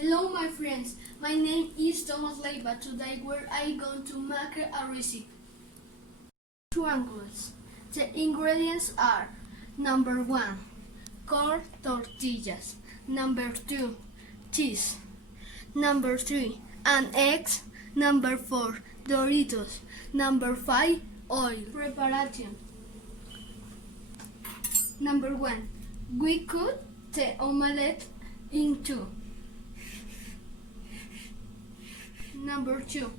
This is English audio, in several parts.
Hello my friends, my name is LeyvA. Today we are going to make a recipe. Triangles. The ingredients are number 1, corn tortillas, number 2, cheese, number 3, an egg, number 4, Doritos, number 5, oil. Preparation. Number 1, we cut the omelette in two. Number 2,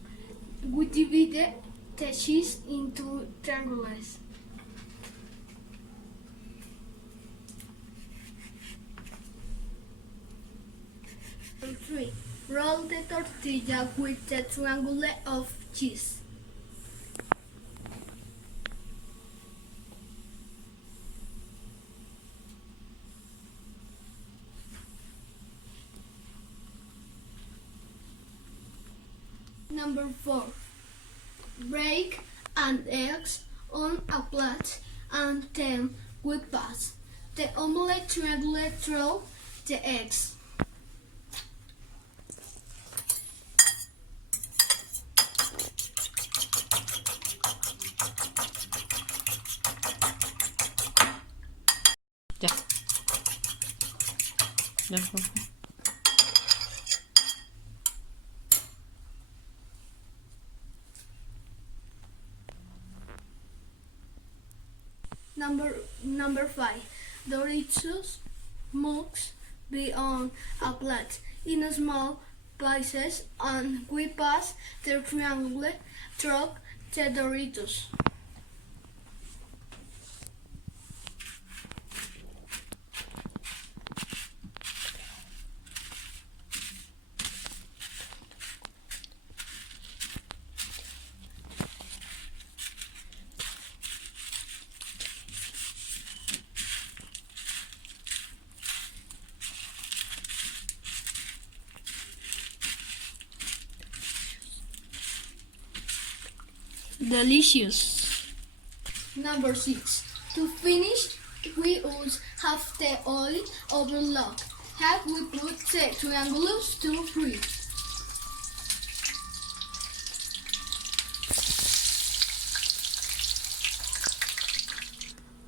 we divide the cheese into triangles. Number 3, roll the tortilla with the triangle of cheese. Number 4, break an egg on a plate and then we pass the omelette triangle through the eggs. Ya. Ya. Number 5, Doritos must be on a plate in small pieces and we pass the triangle through the Doritos. Delicious. Number 6, to finish we use half the oil overload. Half we put the triangles to freeze.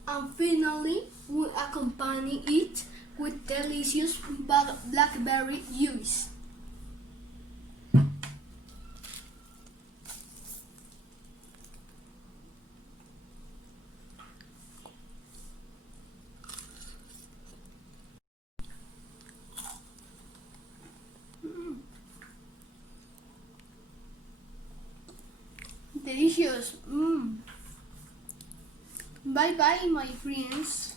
And finally we accompany it with delicious blackberry juice. Delicious. Bye bye my friends.